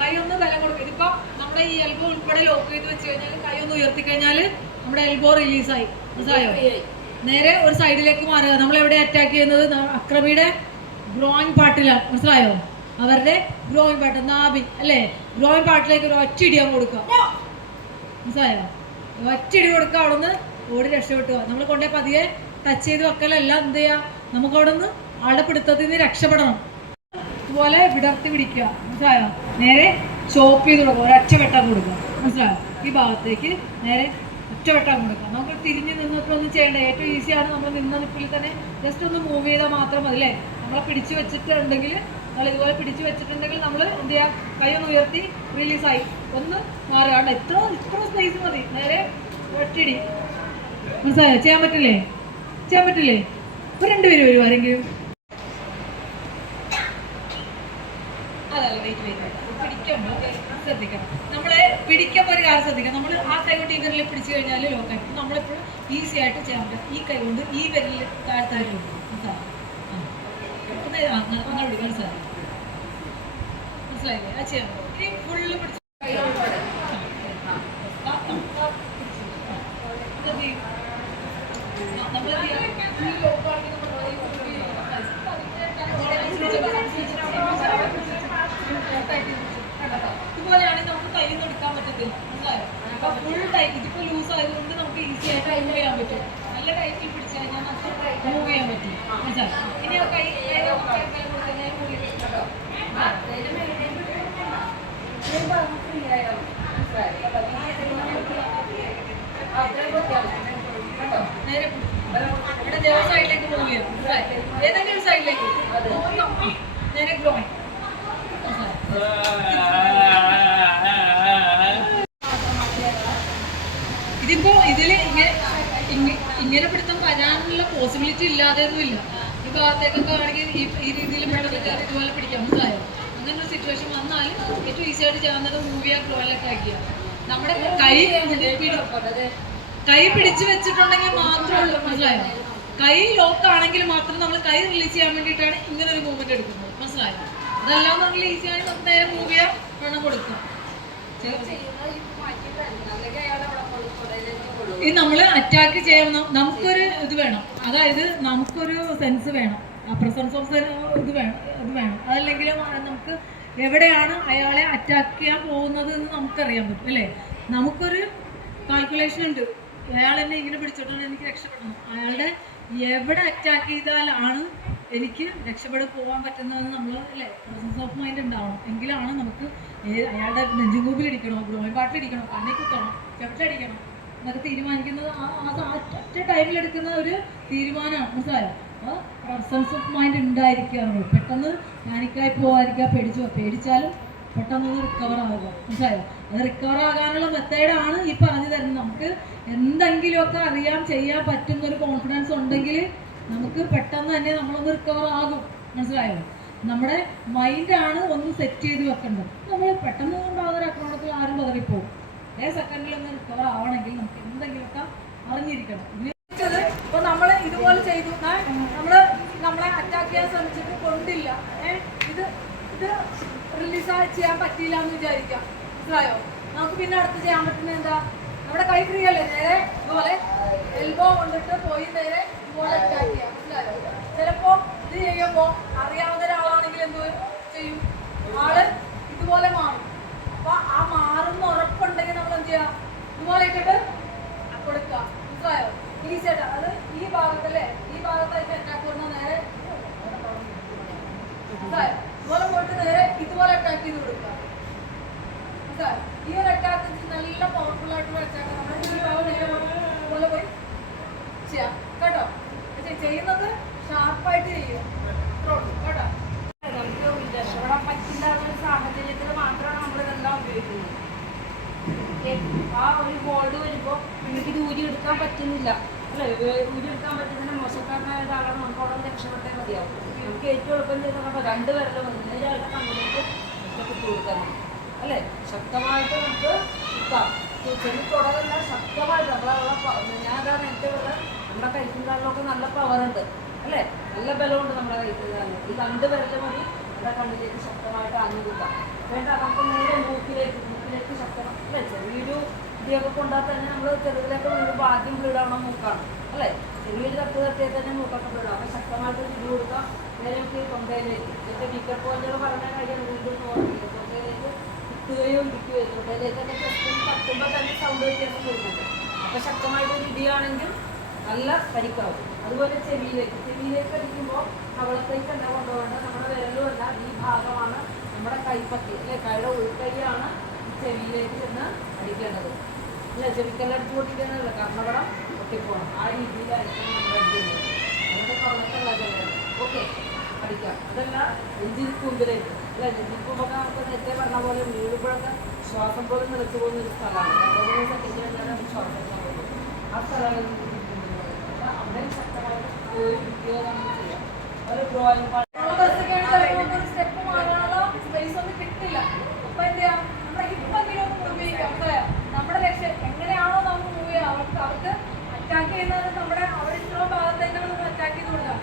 കൈ ഒന്ന് ബലം കൊടുക്കുക. ഇതിപ്പോൾ നമ്മുടെ ഈ എൽബോ ഉൾപ്പെടെ ലോക്ക് ചെയ്ത് വെച്ച് കഴിഞ്ഞാൽ കൈ ഒന്ന് ഉയർത്തി കഴിഞ്ഞാൽ നമ്മുടെ എൽബോ റിലീസായി. മനസ്സിലായോ? നേരെ ഒരു സൈഡിലേക്ക് മാറുക. നമ്മൾ എവിടെ അറ്റാക്ക് ചെയ്യുന്നത്? അക്രമിയുടെ ഗ്രോയിൻ പാർട്ടിലാണ്. മനസ്സിലായോ? അവരുടെ ഗ്രോയിൻ പാർട്ട്, നാഭി അല്ലേ, ഗ്രോയിൻ പാർട്ടിലേക്ക് ഒരു ഒറ്റയിടിയാൻ കൊടുക്കുക. മനസ്സിലായോ? ഒറ്റയിടി കൊടുക്കുക, അവിടെ നിന്ന് ഓടി രക്ഷപ്പെട്ടു. നമ്മൾ കൊണ്ടേ പതിയെ ടച്ച് ചെയ്ത് വെക്കലല്ല, എന്ത് ചെയ്യുക? നമുക്ക് അവിടെ നിന്ന് ആളുടെ പിടുത്തത്തിൽ നിന്ന് രക്ഷപ്പെടണം. ഇതുപോലെ വിടർത്തി പിടിക്കുക. മനസ്സിലായോ? നേരെ ചോപ്പ് ചെയ്ത് കൊടുക്കുക, ഒരൊറ്റ വെട്ടാൻ കൊടുക്കുക. മനസ്സിലായോ? ഈ ഭാഗത്തേക്ക് നേരെ ഒറ്റ വെട്ടാൻ കൊടുക്കുക. നമുക്ക് തിരിഞ്ഞ് നിന്നിട്ടൊന്നും ചെയ്യേണ്ട, ഏറ്റവും ഈസിയാണ്. നമ്മൾ നിന്ന നിപ്പിൽ തന്നെ ജസ്റ്റ് ഒന്ന് മൂവ് ചെയ്താൽ മാത്രം മതി അല്ലേ. നമ്മളെ പിടിച്ച് വെച്ചിട്ടുണ്ടെങ്കിൽ, നമ്മൾ ഇതുപോലെ പിടിച്ച് വെച്ചിട്ടുണ്ടെങ്കിൽ നമ്മൾ എന്ത് ചെയ്യുക? കൈ ഒന്ന് ഉയർത്തി റിലീസായി ഒന്ന് മാറുക. ഇത്ര സ്പേസ് മതി. നേരെ ഒറ്റടി. മനസ്സിലായോ? ചെയ്യാൻ പറ്റില്ലേ? ഇപ്പൊ 2 പേര് വരുമോ ആരെങ്കിലും? അതല്ല, വെയിറ്റ് പിടിക്കുമ്പോൾ ശ്രദ്ധിക്കണം. നമ്മളെ പിടിക്കുമ്പോൾ ഒരു കാര്യം ശ്രദ്ധിക്കണം. നമ്മൾ ആ കൈ കൊണ്ട് ഈ വിരലിൽ പിടിച്ചു കഴിഞ്ഞാൽ ലോക്കായി. നമ്മളെപ്പോഴും ഈസി ആയിട്ട് ചെയ്യാൻ പറ്റും. ഈ കൈ കൊണ്ട് ഈ വിരലിൽ താഴ്ത്തായിട്ട് മനസ്സിലായില്ലേ? അത് ചെയ്യാൻ പറ്റും. ഇനി ഫുള്ള് പിടിച്ച് ഇതുപോലെയാണെങ്കിൽ നമുക്ക് കയ്യിൽ നിന്ന് എടുക്കാൻ പറ്റത്തില്ല. മനസ്സിലായോ? അപ്പൊ ഫുൾ ടൈറ്റ്. ഇതിപ്പോ ലൂസ് ആയതുകൊണ്ട് നമുക്ക് ഈസി ആയിട്ട് മൂവ് ചെയ്യാൻ പറ്റും. നല്ല ടൈറ്റിൽ പിടിച്ചു കഴിഞ്ഞാൽ നമുക്ക് മൂവ് ചെയ്യാൻ പറ്റും. മനസ്സിലായോ? ഇനി കൈ നേരെ ഇവിടെ ദേവ സൈഡിലേക്ക് മൂവ് ചെയ്യാം. ഏതെങ്കിലും ഒരു സൈഡിലേക്ക് നേരെ ഗ്രോയിൻ. ഇതിപ്പോ ഇതില് ഇങ്ങനെ പിടുത്തം വരാനുള്ള പോസിബിലിറ്റി ഇല്ലാതെയൊന്നുമില്ല. ഈ ഭാഗത്തേക്കൊക്കെ ആണെങ്കിൽ ഈ രീതിയിൽ പെട്ടെന്ന് ഇതുപോലെ പിടിക്കാം. മനസ്സിലായോ? അങ്ങനെ ഒരു സിറ്റുവേഷൻ വന്നാലും ഏറ്റവും ഈസി ആയിട്ട് ചെയ്യാവുന്നത് മൂവിയാ ഗ്ലോയിലൊക്കെ ആക്കിയ നമ്മുടെ കൈ പിടിച്ചു വെച്ചിട്ടുണ്ടെങ്കിൽ മാത്രമേ ഉള്ളൂ, മനസ്സിലായോ? കൈ ലോക്ക് ആണെങ്കിൽ മാത്രം നമ്മൾ കൈ റിലീസ് ചെയ്യാൻ വേണ്ടിയിട്ടാണ് ഇങ്ങനെ ഒരു മൂവ്മെന്റ് എടുക്കുന്നത്, മനസ്സിലായോ? അതെല്ലാം നമ്മൾ ഈസിയായി നമുക്ക് നേരെ മൂവ് ചെയ്യാൻ വേണം കൊടുക്കാം. ഈ നമ്മൾ അറ്റാക്ക് ചെയ്യണം, നമുക്കൊരു ഇത് വേണം, അതായത് നമുക്കൊരു സെൻസ് വേണം, പ്രസൻസ് ഓഫ് ഇത് വേണം. അതല്ലെങ്കിൽ നമുക്ക് എവിടെയാണ് അയാളെ അറ്റാക്ക് ചെയ്യാൻ പോകുന്നത് എന്ന് നമുക്കറിയാൻ പറ്റും അല്ലേ? നമുക്കൊരു കാൽക്കുലേഷൻ ഉണ്ട്, അയാൾ എന്നെ ഇങ്ങനെ പിടിച്ചോണ്ടാണ് എനിക്ക് രക്ഷപ്പെടണം, അയാളുടെ എവിടെ അറ്റാക്ക് ചെയ്താലാണ് എനിക്ക് രക്ഷപ്പെട്ട് പോകാൻ പറ്റുന്നതെന്ന് നമ്മൾ അല്ലേ പ്രസൻസ് ഓഫ് മൈൻഡ് ഉണ്ടാവണം. എങ്കിലാണ് നമുക്ക് അയാളുടെ നെഞ്ചുകൂമ്പിൽ ഇടിക്കണോ, ഗ്രോയിൻ പാട്ടിൽ ഇടിക്കണോ, കണ്ണി കുത്തണോ, ചെവിട്ടടിക്കണം എന്നൊക്കെ തീരുമാനിക്കുന്നത് ഒറ്റ ടൈമിലെടുക്കുന്ന ഒരു തീരുമാനമാണ്, മനസ്സിലായോ? അപ്പോൾ പ്രസൻസ് ഓഫ് മൈൻഡ് ഉണ്ടായിരിക്കുക, നമ്മൾ പെട്ടെന്ന് പാനിക്കായി പോകാതിരിക്കുക, പേടിച്ചാലും പെട്ടെന്ന് റിക്കവർ ആകുക, മനസ്സിലായോ? അത് റിക്കവർ ആകാനുള്ള മെത്തേഡാണ് ഈ പറഞ്ഞു തരുന്നത്. നമുക്ക് എന്തെങ്കിലുമൊക്കെ അറിയാൻ ചെയ്യാൻ പറ്റുന്ന ഒരു കോൺഫിഡൻസ് ഉണ്ടെങ്കിൽ നമുക്ക് പെട്ടെന്ന് തന്നെ നമ്മളൊന്ന് റിക്കവർ ആകും, മനസ്സിലായോ? നമ്മുടെ മൈൻഡാണ് ഒന്ന് സെറ്റ് ചെയ്ത് വെക്കേണ്ടത്. നമ്മൾ പെട്ടെന്ന് ഉണ്ടാകുന്ന ഒരു അക്രമണത്തിൽ ആരും പതറിപ്പോകും. സെക്കൻഡിൽ ഒന്ന് റിക്കവർ ആവണമെങ്കിൽ നമുക്ക് എന്തെങ്കിലുമൊക്കെ അറിഞ്ഞിരിക്കണം. ഇപ്പൊ നമ്മൾ ഇതുപോലെ ചെയ്തു, നമ്മളെ അറ്റാക്ക് ചെയ്യാൻ ശ്രമിച്ചിട്ട് കൊണ്ടില്ല, ഇത് റിലീസ് ചെയ്യാൻ പറ്റിയില്ല എന്ന് വിചാരിക്കാം, മനസ്സിലായോ? നമുക്ക് പിന്നെ അടുത്ത് ചെയ്യാൻ പറ്റുന്നത് എന്താ? നമ്മുടെ കൈ ഫ്രീ അല്ലേ, നേരെ ഇതുപോലെ എൽബോ കൊണ്ടിട്ട് പോയി നേരെ ഇതുപോലെ അറ്റാക്ക് ചെയ്യാം, മനസ്സിലായോ? ചിലപ്പോ ഇത് ചെയ്യുമ്പോ അറിയാവുന്ന ഒരാളാണെങ്കിൽ എന്ത് ചെയ്യും, ആള് ഇതുപോലെ മാറും. അപ്പൊ ആ മാറുന്ന ഉറപ്പുണ്ടെങ്കിൽ നമ്മൾ എന്ത് ചെയ്യാം, ഇതുപോലെ ഇട്ടിട്ട് കൊടുക്കുക, മനസ്സിലായോ? ഈസി ആയിട്ട്. അത് ഈ ഭാഗത്തല്ലേ, ഈ ഭാഗത്തായിട്ട് അറ്റാക്ക് വരുന്ന നേരെ ഇതുപോലെ പോയിട്ട് നേരെ ഇതുപോലെ അറ്റാക്ക് ചെയ്ത് കൊടുക്കുക. ഈ ഒരു അറ്റാക്ക് നല്ല പവർഫുൾ ആയിട്ടുള്ള അറ്റാക്ക് നമ്മൾ ഈ ഭാഗം നേരെ ഇതുപോലെ പോയി ചെയ്യാം കേട്ടോ. ചെയ്യുന്നത് ഷാർപ്പായിട്ട് ചെയ്യും കേട്ടോ. നമുക്ക് രക്ഷപ്പെടാൻ പറ്റില്ല എന്നൊരു സാഹചര്യത്തിൽ മാത്രമാണ് നമ്മൾ ഇതെല്ലാം ഉപയോഗിക്കുന്നത്. ആ ഒരു ബോർഡ് വരുമ്പോൾ നിങ്ങൾക്ക് ഇത് ഊരിയെടുക്കാൻ പറ്റുന്നില്ല അല്ലേ? ഊരിയെടുക്കാൻ പറ്റുന്നതിന് മോശക്കാരനായ ഒരാളാണ്, നമുക്ക് അവിടെ രക്ഷപ്പെട്ടേ മതിയാവും. നമുക്ക് ഏറ്റവും എളുപ്പം ചെയ്ത രണ്ട് പേരെല്ലാം വന്നു നേരെ കണ്ണിലേക്ക് ഇട്ട് കൊടുക്കാൻ അല്ലേ? ശക്തമായിട്ട് നമുക്ക് കിട്ടാം. ചെവി തുടങ്ങുന്ന ശക്തമായിട്ട് ഞാൻ അതാ നേരത്തെ പറഞ്ഞത്, നമ്മുടെ കൈക്കുണ്ടാളിലൊക്കെ നല്ല പവറുണ്ട് അല്ലേ? നല്ല ബലമുണ്ട് നമ്മുടെ കൈക്കുണ്ടാളിൽ. ഈ രണ്ട് പേരുടെ മതി നമ്മുടെ കണ്ണിലേക്ക് ശക്തമായിട്ട് ആഞ്ഞു കിട്ടാം. വേണ്ട നമുക്ക് നേരെ മൂക്കിലേക്ക് ശക്തം അല്ലേ? ചെറിയൊരു ഇടിയൊക്കെ കൊണ്ടാൽ തന്നെ നമ്മൾ ചെറുതിലേക്ക് വീഴുമ്പോൾ ആദ്യം വീടാവണം മൂക്കാണ് അല്ലേ? ചെറിയൊരു തട്ടിയാൽ തന്നെ മൂക്കൊക്കെ വീടാം. അപ്പം ശക്തമായിട്ട് ഇടി കൊടുക്കാം. നേരെ നമുക്ക് തൊണ്ടയിലേക്ക് ഇതൊക്കെ വീക്കർ പോയിന്റുകൾ പറഞ്ഞ കാര്യം വീണ്ടും തൊണ്ടയിലേക്ക് കുത്തുകയോ ഇടിക്കുകയോ തൊണ്ടയിലേക്കൊക്കെ ജസ്റ്റ് തട്ടുമ്പോൾ തന്നെ സൗണ്ട് വ്യത്യാസം വരുന്നുണ്ട്. അപ്പം ശക്തമായിട്ടൊരു ഇടിയാണെങ്കിൽ നല്ല പരിക്കാവും. അതുപോലെ ചെവിയിലേക്ക് അടിക്കുമ്പോൾ കവളത്തേക്ക് എന്താ കൊണ്ടുപോകേണ്ടത്, നമ്മുടെ വിരലുമല്ല, ഈ ഭാഗമാണ് നമ്മുടെ കൈപ്പത്തി അല്ലെ? കൈയുടെ ഉൾക്കൈയാണ് ചെവിയിലേക്ക് ചെന്ന് അടിക്കേണ്ടത് അല്ലെ? ചെവിക്കെല്ലാം അടിച്ചു പൊട്ടിക്കാനല്ല, കർണപടം പൊട്ടിപ്പോകണം. ആ രീതിയിലായിരിക്കും നമ്മൾ അടിക്കുന്നത്. അതൊക്കെ കവളത്തുള്ള ചെവിയാണ്. ഓക്കെ, അടിക്കാം. അതല്ല നെഞ്ചിരിക്കുമ്പിലേക്ക് അല്ലെ? നെഞ്ചിരിക്കുമ്പൊക്കെ നമുക്ക് നേരത്തെ പറഞ്ഞ പോലെ വീഴുമ്പോഴൊക്കെ ശ്വാസം പോലും നിലച്ചു പോകുന്ന ഒരു സ്ഥലമാണ്. 2 സെക്കൻഡ് കഴിഞ്ഞാൽ ശ്വാസം പോകുന്നത്. ആ സ്ഥലങ്ങളിൽ അവിടെ ശക്തമായിട്ട് നമുക്ക് ചെയ്യാം. ഒരു ഡ്രോയിങ് സ്റ്റെപ്പ് മാറാനുള്ള സ്പേസ് ഒന്നും കിട്ടില്ല. അപ്പൊ എന്ത് ചെയ്യാം, നമ്മുടെ ഹിപ്പെങ്കിലും ഒന്ന് മൂവ് ചെയ്യാം. നമ്മുടെ ലക്ഷ്യം എങ്ങനെയാണോ നമുക്ക് മൂവ് ചെയ്യാം, അവർക്ക് അറ്റാക്ക് ചെയ്യുന്നത് നമ്മുടെ അവിടെ ഇത്ര ഭാഗത്ത് തന്നെ നമുക്ക് അറ്റാക്ക് ചെയ്ത് കൊടുക്കാം.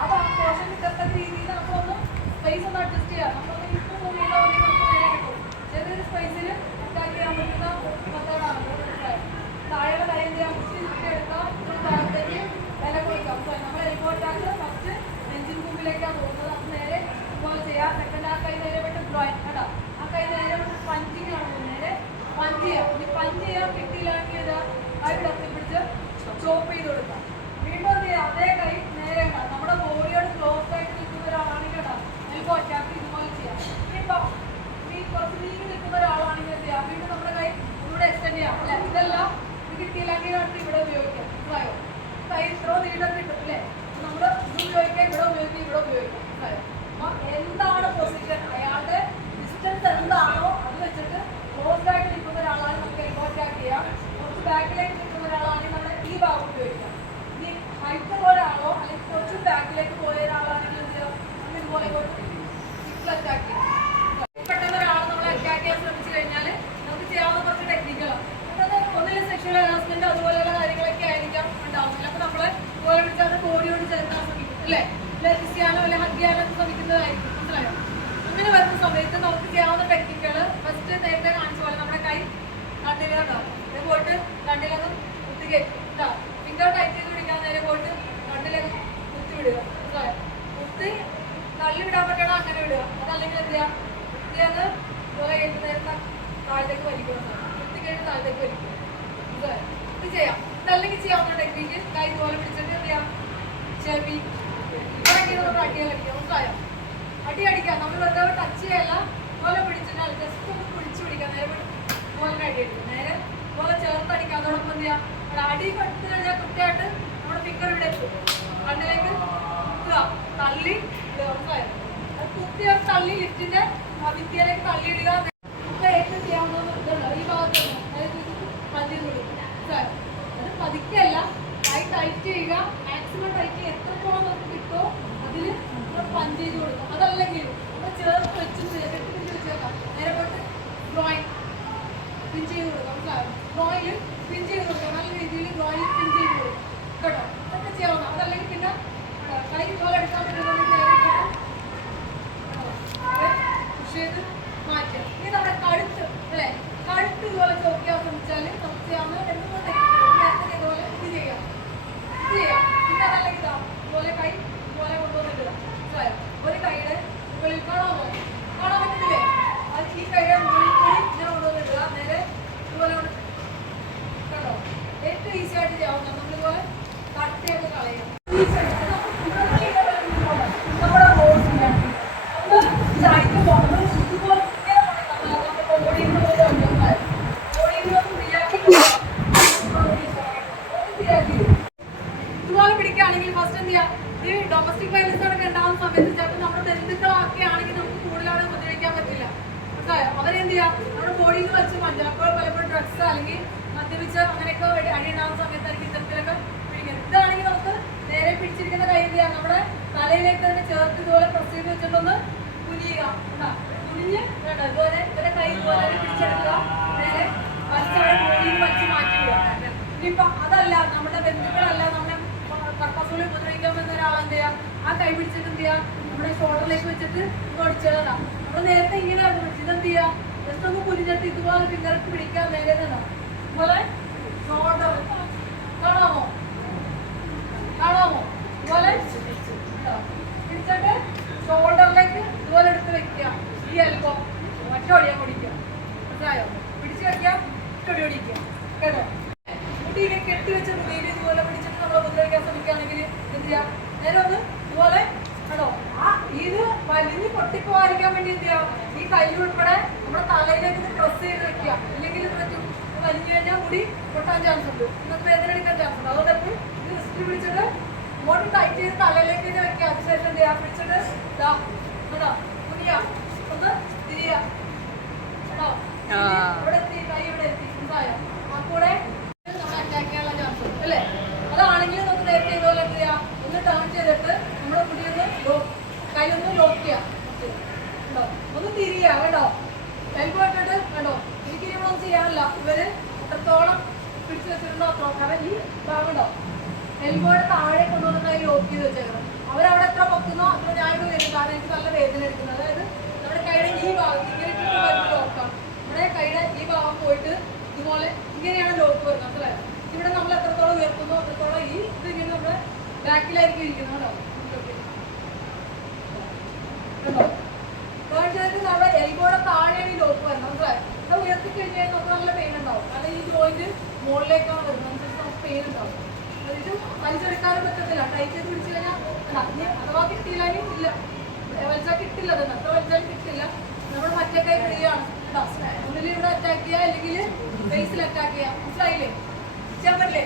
അപ്പോൾ ആ പോർഷൻ കിട്ടത്തക്ക രീതിയിൽ നമ്മളൊന്ന് സ്പേസ് ഒന്ന് അഡ്ജസ്റ്റ് ചെയ്യാം. നമ്മളൊന്ന് ഹിപ്പ് മൂവ് ചെയ്താൽ നമുക്ക് നേരെ കിട്ടും. ചെറിയൊരു സ്പേസിൽ അറ്റാക്ക് ചെയ്യാൻ പറ്റുന്ന മെത്തേഡാണ്. താഴെയുള്ള കൈ എന്ത് ചെയ്യാം, എടുക്കാം, ഭാഗത്തേക്ക് വില കൊടുക്കാം. നമ്മൾ എൽബോ അറ്റാക്ക് ഫസ്റ്റ് നെഞ്ചിൻ മുമ്പിലേക്കാണ് പോകുന്നത്. നമുക്ക് നേരെ ഇതുപോലെ ചെയ്യാം. സെക്കൻഡ് ആ കൈ നേരെ വിട്ട് ഡ്രോയിങ് കേട്ടോ. ആ കൈ നേരെ വിട്ട് പഞ്ചിങ് ആണ്, നേരെ പഞ്ച് ചെയ്യാം. ഈ പഞ്ച് ചെയ്യാൻ കിട്ടിയില്ലെങ്കിൽ കൈ വിടത്തി പിടിച്ച് ചോപ്പ് ചെയ്ത് കൊടുക്കാം. വീണ്ടും എന്ത് ചെയ്യാം, അതേ കൈ നേരെ ഉണ്ടാകും. നമ്മുടെ ബോഡിയോട് ക്ലോസ് ആയിട്ട് നിൽക്കുന്ന ഒരാളാണെങ്കിൽ കേട്ടോ എൽബോ അറ്റാക്ക് ഇതുപോലെ ചെയ്യാം. ഇപ്പം ഈ കുറച്ച് നീങ്ങി നിൽക്കുന്ന ഒരാളാണെങ്കിൽ എന്ത് ചെയ്യാം, വീണ്ടും നമ്മുടെ കൈ ഇവിടെ എക്സ്റ്റെൻഡ് ചെയ്യാം അല്ലെ? ഇതെല്ലാം കിട്ടിയില്ലെങ്കിൽ ഇവിടെ ഉപയോഗിക്കാം, മനസ്സിലായോ? കൈ ഇത്രോ നീളം കിട്ടും അല്ലേ? നമ്മൾ ഇത് ഉപയോഗിക്കാം, ഇവിടെ ഉപയോഗിക്കാം, ഇവിടെ ഉപയോഗിക്കാം, മനസ്സിലായോ? അപ്പം എന്താണ് പൊസിഷൻ, അയാളുടെ ഡിസ്റ്റൻസ് എന്താണോ അത് വെച്ചിട്ട് ക്ലോസ് ആയിട്ട് നിൽക്കുന്ന ഒരാളാണ് നമുക്ക് എൽബോ അറ്റാക്ക് ചെയ്യാം. കുറച്ച് ബാക്കിലേക്ക് നിൽക്കുന്ന ഒരാളാണെങ്കിൽ നമ്മൾ ഈ ഭാഗം ഉപയോഗിക്കാം. ഇനി ഹൈറ്റ് ഉള്ള ഒരാളോ അല്ലെങ്കിൽ കുറച്ച് ബാക്കിലേക്ക് പോയ ഒരാളാണെങ്കിൽ എന്ത് ചെയ്യാം, നമ്മൾ ഇതുപോലെ പോയിട്ട് അറ്റാക്ക് ചെയ്യാം. അല്ലേ? കിസ് ചെയ്യാനോ അല്ലെ ഹഗ് ചെയ്യാനോ ശ്രമിക്കുന്നതായിരിക്കും. മനസ്സിലായോ? അങ്ങനെ വരുന്ന സമയത്ത് നമുക്ക് ചെയ്യാവുന്ന ടെക്നിക്കുകൾ ഫസ്റ്റ് നേരത്തെ കാണിച്ച പോലെ നമ്മുടെ കൈ കണ്ണിലുണ്ടാവും. നേരെ പോയിട്ട് കണ്ണിലൊന്ന് കുത്തി കയറ്റുക. ഫിംഗർ ടൈറ്റ് ചെയ്ത് പിടിക്കാൻ നേരെ പോയിട്ട് കണ്ണിലൊന്ന് കുത്തി വിടുക. മനസ്സിലായോ? കുത്തി തള്ളി വിടാൻ പറ്റണം അങ്ങനെ വിടുക. അതല്ലെങ്കിൽ എന്ത് ചെയ്യാം? കുത്തിയത് ഇതുപോലെ കഴിഞ്ഞ് നേരത്തെ താഴത്തേക്ക് വലിക്കുക. കുത്തി കഴിഞ്ഞ് താഴത്തേക്ക് വലിക്കുക. മനസ്സിലായോ? ഇത് ചെയ്യാം. ഇതല്ലെങ്കിൽ ചെയ്യാവുന്ന ടെക്നിക്ക് കൈ ഇതുപോലെ പിടിച്ചിട്ട് എന്ത് ചെയ്യാം? ചെവി ഇവിടെയൊക്കെ നമുക്ക് അടിയാൽ അടിക്കാം. മനസ്സിലായോ? അടി അടിക്കാം. നമ്മൾ വെറുതെ ടച്ച് ചെയ്യല്ല. ഇതുപോലെ പിടിച്ചിട്ട് ജസ്റ്റ് ഒന്ന് പിടിച്ചു പിടിക്കാം. നേരെ പോലെ അടി അടിക്കും. നേരെ ഇതുപോലെ ചേർത്ത് അടിക്കാം. അതോടൊപ്പം എന്ത് ചെയ്യാം? അടി എടുത്തു കഴിഞ്ഞാൽ കൃത്യമായിട്ട് നമ്മുടെ ഫിംഗർ ഇവിടെ എത്തും. കണ്ണിലേക്ക് കുത്തുക, തള്ളി ഇടുക. മനസ്സിലായോ? അത് കുത്തി തള്ളി ലിഫ്റ്റിന്റെ ഭിത്തിയിലേക്ക് തള്ളിയിടുക. നമുക്ക് ഏറ്റവും ചെയ്യാവുന്ന ഇതുണ്ടോ ഈ ഭാഗത്ത് പതി കൊടുക്കും. മനസ്സിലായോ? അത് പതുക്കെയല്ല, കൈ ടൈറ്റ് ചെയ്യുക. മാക്സിമം ടൈറ്റ് എത്രത്തോളം നമുക്ക് കിട്ടുമോ അതിൽ നമ്മൾ പഞ്ച് ചെയ്ത് കൊടുക്കുക. അതല്ലെങ്കിൽ നമ്മൾ ചേർത്ത് വെച്ച് കെട്ടിപ്പിടിച്ച് വെച്ചേക്കാം. നേരെ പോയിട്ട് ഡ്രോയിങ് പിൻ ചെയ്ത് കൊടുക്കാം. മനസ്സിലായോ? ഡ്രോയിൽ പിൻ ചെയ്ത് കൊടുക്കാം. നല്ല രീതിയിൽ ഡ്രോയിൽ പിൻ ചെയ്ത് കൊടുക്കാം കേട്ടോ. അതൊക്കെ ചെയ്യാവുന്ന. അതല്ലെങ്കിൽ പിന്നെ കൈ ഇതുപോലെ എടുക്കാൻ പറ്റുന്ന പുഷ് ചെയ്ത് മാറ്റുക. ഇനി നമ്മുടെ കഴുത്ത് അല്ലേ? കഴുത്ത് ഇതുപോലെ ചോദിക്കാൻ ശ്രമിച്ചാൽ നമുക്ക് ചെയ്യാവുന്ന ഇതുപോലെ ഇത് ചെയ്യാം. ഇത് ചെയ്യാം. പിന്നെ അതല്ലെങ്കിൽ ഇതുപോലെ കൈ ഇതുപോലെ കൊണ്ടുവന്നിട്ട് മനസ്സിലായോ? ഒരു കൈയുടെ മുകളിൽ കാണാൻ പറ്റുന്നില്ലേ? അത് ഈ കൈയുടെ മുകളിൽ കൂടി ഇങ്ങനെ കൊണ്ടുവന്നിട്ടുക. നേരെ ഇതുപോലെ കേട്ടോ. ഏറ്റവും ഈസി ആയിട്ട് ചെയ്യാവുന്ന നമ്മളിതുപോലെ കട്ടയൊക്കെ കളയുക. നമ്മുടെ ഇതുപോലെ പിടിക്കുകയാണെങ്കിൽ ഫസ്റ്റ് എന്ത് ചെയ്യാം? ഈ ഡൊമസ്റ്റിക് വയലൻസ് ഒക്കെ ഉണ്ടാകുന്ന സമയത്ത് ചിലപ്പോൾ നമ്മുടെ ബന്ധുക്കളൊക്കെ ആണെങ്കിൽ നമുക്ക് കൂടുതലാണ് ഉപദ്രവിക്കാൻ പറ്റില്ല. മനസ്സിലായോ? അവരെന്ത് ചെയ്യാം? നമ്മുടെ ബോഡിയിൽ നിന്ന് വെച്ച് മാറ്റുക. അപ്പോൾ പലപ്പോഴും ഡ്രഗ്സ് അല്ലെങ്കിൽ മദ്യപിച്ച് അങ്ങനെയൊക്കെ അടി ഉണ്ടാകുന്ന സമയത്തായിരിക്കും ഇത്തരത്തിലൊക്കെ പിടിക്കുന്നത്. ഇതാണെങ്കിൽ നമുക്ക് നേരെ പിടിച്ചിരിക്കുന്ന കൈ എന്ത് ചെയ്യാം? നമ്മുടെ തലയിലേക്ക് തന്നെ ചേർത്ത് ഇതുപോലെ പ്രസ് ചെയ്ത് വെച്ചിട്ടൊന്ന് കുനിയുക. കുനിഞ്ഞ് വേണ്ട ഇതുപോലെ ഇവരെ കൈ ഇതുപോലെ പിടിച്ചെടുക്കുക. നേരെ വലിച്ചവരെ ബോഡിയിൽ വലിച്ച് മാറ്റിവിടുക. ഇനിയിപ്പോൾ അതല്ല, നമ്മുടെ ബന്ധുക്കളല്ല നമ്മളെ പർപ്പസുകളിൽ ഉപദ്രവിക്കാൻ പറ്റുന്ന ഒരാളെന്ത് ചെയ്യുക? ആ കൈ പിടിച്ചിട്ട് എന്ത് ചെയ്യുക? നമ്മുടെ ഷോൾഡറിലേക്ക് വെച്ചിട്ട് ഓടിച്ചതാണ്. നമ്മൾ നേരത്തെ ഇങ്ങനെ ഇതെന്ത് ചെയ്യുക? ജസ്റ്റ് ഒന്ന് കുനിഞ്ഞിട്ട് ഇതുപോലെ ഫിംഗറിട്ട് പിടിക്കാൻ നേരെ തന്നെ ഇതുപോലെ ഷോൾഡർ കാണാമോ? ഇതുപോലെ പിടിച്ചിട്ട് ഷോൾഡറിലേക്ക് ഇതുപോലെ എടുത്ത് വെക്കുക. ഈ എൽബോ ഒറ്റൊടിയാൻ ഓടിക്കുക. മനസ്സിലായോ? പിടിച്ച് വെക്കുക, ഒറ്റൊടി ഓടിക്കുക കേട്ടോ. മുടിയിലെ കെട്ടി വെച്ച മുടിയിൽ ഇതുപോലെ പിടിച്ചിട്ട് നമ്മൾ ഉപദ്രവിക്കാൻ ശ്രമിക്കുകയാണെങ്കിൽ എന്ത് ചെയ്യാം? നേരെ ഒന്ന് ഇതുപോലെ കേട്ടോ. ഇത് വലിഞ്ഞ് പൊട്ടിപ്പോകാതിരിക്കാൻ വേണ്ടി എന്ത് ചെയ്യാം? ഈ കൈ ഉൾപ്പെടെ നമ്മുടെ തലയിലേക്ക് പ്രസ് ചെയ്ത് വെക്കുക. അല്ലെങ്കിൽ ഇത് പറ്റും വലിഞ്ഞു കഴിഞ്ഞാൽ മുടി പൊട്ടാൻ ചാൻസ് ഉണ്ട്. ഇന്നത്തെ വേദന എടുക്കാൻ ചാൻസ് ഉണ്ട്. അതുകൊണ്ട് എപ്പോഴും ഇത് റിസ്റ്റ് പിടിച്ചിട്ട് ഇങ്ങോട്ട് ടൈറ്റ് ചെയ്ത് തലയിലേക്ക് തന്നെ വെക്കുക. അതിനുശേഷം എന്ത് ചെയ്യാം? പിടിച്ചിട്ട് ഇതാ കേട്ടോ കുനിയ ഒന്ന് തിരിയുക കേട്ടോ. ഇവിടെ എത്തി, കൈ ഇവിടെ എത്തി. എന്തായോ? കൂടെ നമ്മൾ അറ്റാക്ക് ചെയ്യാനുള്ള ചാൻസ് ഉണ്ട് അല്ലേ? അതാണെങ്കിൽ നമുക്ക് നേരത്തെ ഇതുപോലെ എന്ത് ചെയ്യാം? ഒന്ന് ടേൺ ചെയ്തിട്ട് നമ്മുടെ മുടി ഒന്ന് കൈ ഒന്ന് ലോക്ക് ചെയ്യാം. കേട്ടോ, ഒന്ന് തിരിയുക കേട്ടോ. എൽബോ ഇട്ടിട്ട് കേട്ടോ. എനിക്ക് ഇനിയൊന്നും ചെയ്യാനില്ല. ഇവര് എത്രത്തോളം പിടിച്ചു വെച്ചിട്ടുണ്ടോ അത്രോ. കാരണം ഈ ഭാഗം ഉണ്ടോ എൽബോയുടെ താഴെ കൊണ്ടുവന്ന് കൈ ലോക്ക് ചെയ്ത് വെച്ചേക്കണം. അവരവിടെ എത്ര പൊക്കുന്നോ അത്ര ഞാനിവിടെ വരും. കാരണം എനിക്ക് നല്ല വേദന എടുക്കുന്നത്. അതായത് നമ്മുടെ കൈയുടെ ഈ ഭാഗത്ത് ഇങ്ങനെ ലോക്കാണ്. നമ്മുടെ കൈയുടെ ഈ ഭാഗം പോയിട്ട് ഇതുപോലെ ഇങ്ങനെയാണ് ലോക്ക് വരുന്നത്. മനസ്സിലായോ? ഇവിടെ നമ്മൾ എത്രത്തോളം ഉയർത്തുന്നോ അത്രത്തോളം ഈ ഇത് ഇങ്ങനെ നമ്മുടെ ബാക്കിലായിരിക്കും ഇരിക്കുന്നത് കേട്ടോ. കേട്ടോ നമ്മുടെ എൽബോയുടെ താഴെയാണ് ഈ ലോക്ക് വരുന്നത്. മനസ്സിലായോ? അത് ഉയർത്തി കഴിഞ്ഞാൽ നമുക്ക് നല്ല പെയിൻ ഉണ്ടാവും. കാരണം ഈ ജോയിന്റ് മുകളിലേക്കാണ് വരുന്നത്. അനുസരിച്ച് നമുക്ക് പെയിൻ ഉണ്ടാവും. അതിട്ട് വലിച്ചെടുക്കാനും പറ്റത്തില്ല. ടൈറ്റ് ചെയ്ത് പിടിച്ചു കഴിഞ്ഞാൽ അഥവാ കിട്ടിയില്ലെങ്കിൽ ഇല്ല, വലിച്ചാൽ കിട്ടില്ല. തന്നെ അത്ര വലിച്ചാലും കിട്ടില്ല. നമ്മൾ മറ്റേ കൈ ഫ്രീയാണ്. ഒന്നിൽ ഇവിടെ അറ്റാക്ക് ചെയ്യുക, അല്ലെങ്കിൽ ഫേസിൽ അറ്റാക്ക് ചെയ്യുക. മനസ്സിലായില്ലേ? ചെയ്യാൻ പറ്റില്ലേ?